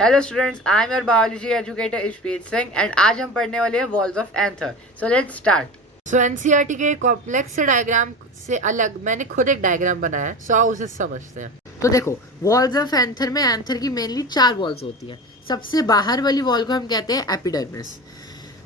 Hello students, I am your biology educator Ishpreet Singh and आज हम पढ़ने वाले हैं walls of anther. So let's start. So NCERT के कॉम्प्लेक्स डायग्राम से अलग मैंने खुद एक डायग्राम बनाया है, सो उसे समझते हैं। तो देखो, वॉल्स ऑफ एंथर में एंथर की मेनली 4 वॉल्स होती हैं। सबसे बाहर वाली वॉल को हम कहते हैं एपिडर्मिस,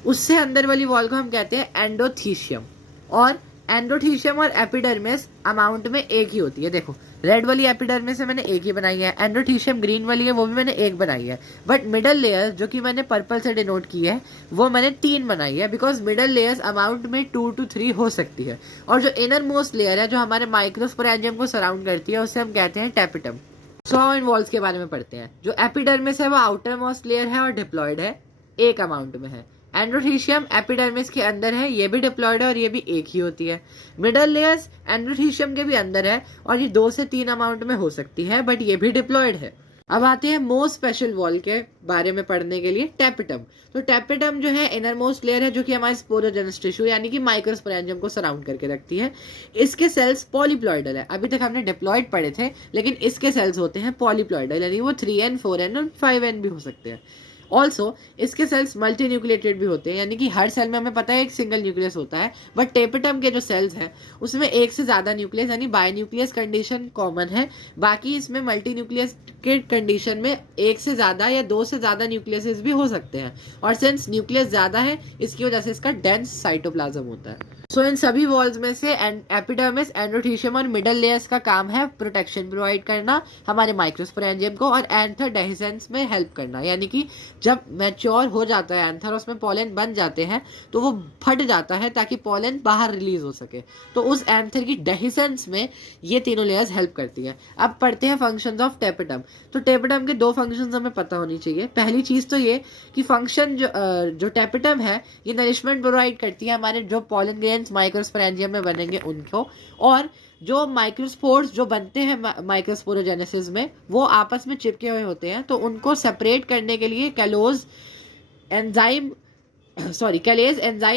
उससे अंदर वाली वॉल को हम कहते हैं एंडोथीशियम, और एंडोथीशियम और एपिडर्मिस अमाउंट में एक ही होती है। देखो, रेड वाली एपिडर्मिस है मैंने एक ही बनाई है, एंडोथीशियम ग्रीन वाली है वो भी मैंने एक बनाई है, बट मिडल लेयर जो कि मैंने पर्पल से डिनोट की है वो मैंने 3 बनाई है, बिकॉज मिडल लेयर्स अमाउंट में 2 to 3 हो सकती है। और जो इनर मोस्ट लेयर है जो हमारे माइक्रोस्पोरेंजियम को सराउंड करती है उसे हम कहते हैं टेपिटम। सो इन वॉल्स के बारे में पढ़ते हैं। जो एपिडर्मिस है वो आउटर मोस्ट लेयर है और डिप्लॉयड है, एक अमाउंट में है। एंडोथीशियम एपिडर्मिस के अंदर है, ये भी डिप्लॉयड है और ये भी एक ही होती है। मिडल लेयर्स एंडोथीशियम के भी अंदर है और ये 2 से 3 अमाउंट में हो सकती है, बट ये भी डिप्लॉयड है। अब आते हैं मोस्ट स्पेशल वॉल के बारे में पढ़ने के लिए, टेपिटम। तो टेपिटम जो है इनर मोस्ट लेयर है जो कि हमारे स्पोरोजेनस टिश्यू यानी कि माइक्रोस्पोरेंजियम को सराउंड करके रखती है। इसके सेल्स पॉलीप्लॉइडल है। अभी तक हमने डिप्लॉयड पढ़े थे, लेकिन इसके सेल्स होते हैं पॉलीप्लॉइडल, यानी वो 3n 4n और 5n भी हो सकते हैं। ऑल्सो इसके सेल्स मल्टी न्यूक्लिएटेड भी होते हैं, यानी कि हर सेल में हमें पता है एक सिंगल न्यूक्लियस होता है, बट टेपिटम के जो सेल्स हैं उसमें एक से ज़्यादा न्यूक्लियस यानी बायन्यूक्लियस कंडीशन कॉमन है। बाकी इसमें मल्टी न्यूक्लियस के कंडीशन में एक से ज़्यादा या 2 से ज़्यादा न्यूक्लियस भी हो सकते हैं, और सिंस न्यूक्लियस ज़्यादा है इसकी वजह से इसका डेंस साइटोप्लाज्म होता है। सो इन सभी वॉल्स में से एपिडर्मिस, एंडोथीशियम और मिडल लेयर्स का काम है प्रोटेक्शन प्रोवाइड करना हमारे माइक्रोस्पोरेंजियम को, और एंथर डेहिसेंस में हेल्प करना, यानी कि जब मैच्योर हो जाता है एंथर, उसमें पॉलन बन जाते हैं तो वो फट जाता है ताकि पॉलन बाहर रिलीज हो सके। तो उस एंथर की डेहिसेंस में ये तीनों लेयर्स हेल्प करती हैं। अब पढ़ते हैं फंक्शंस ऑफ टेपिटम। तो टेपिटम के 2 फंक्शंस हमें पता होनी चाहिए। पहली चीज़ तो ये कि फंक्शन जो टेपिटम है ये नरिशमेंट प्रोवाइड करती है हमारे जो पॉलन ग्रेन्स माइक्रोस्पोरेंजियम में बनेंगे उनको, और जो माइक्रोस्पोर्स जो बनते हैं माइक्रोस्पोरोजेनेसिस में वो आपस में चिपके हुए होते हैं, तो उनको सेपरेट करने के लिए कैलोज एंजाइम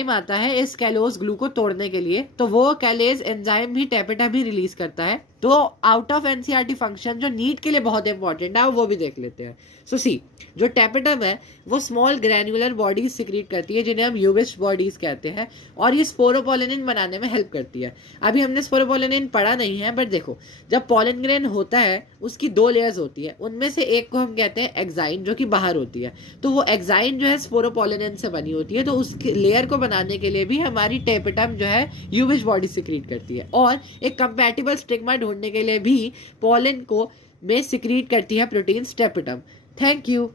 आता है इस कैलोज ग्लू को तोड़ने के लिए। तो वो कैलेज एंजाइम भी टेपिटम ही रिलीज करता है। तो आउट ऑफ एनसीईआरटी फंक्शन जो नीट के लिए बहुत इंपॉर्टेंट है वो भी देख लेते हैं। सो सी, जो टेपिटम है वो स्मॉल ग्रैन्युलर बॉडीज सिक्रीट करती है जिन्हें हम यूविश बॉडीज कहते हैं, और ये स्पोरोपोलिनिन बनाने में हेल्प करती है। अभी हमने स्पोरोपोलिनिन पढ़ा नहीं है, बट देखो, जब पॉलन ग्रेन होता है उसकी 2 लेयर्स होती है, उनमें से एक को हम कहते हैं एक्साइन जो कि बाहर होती है। तो वो एक्साइन जो है स्पोरोपोलिनिन से बनी होती है, तो उस लेयर को बनाने के लिए भी हमारी टेपिटम जो है यूविश बॉडी सिक्रीट करती है, और एक कंपैटिबल स्टिग्मा ढूंढने के लिए भी पॉलन को में सिक्रीट करती है प्रोटीन टेपिटम। Thank you.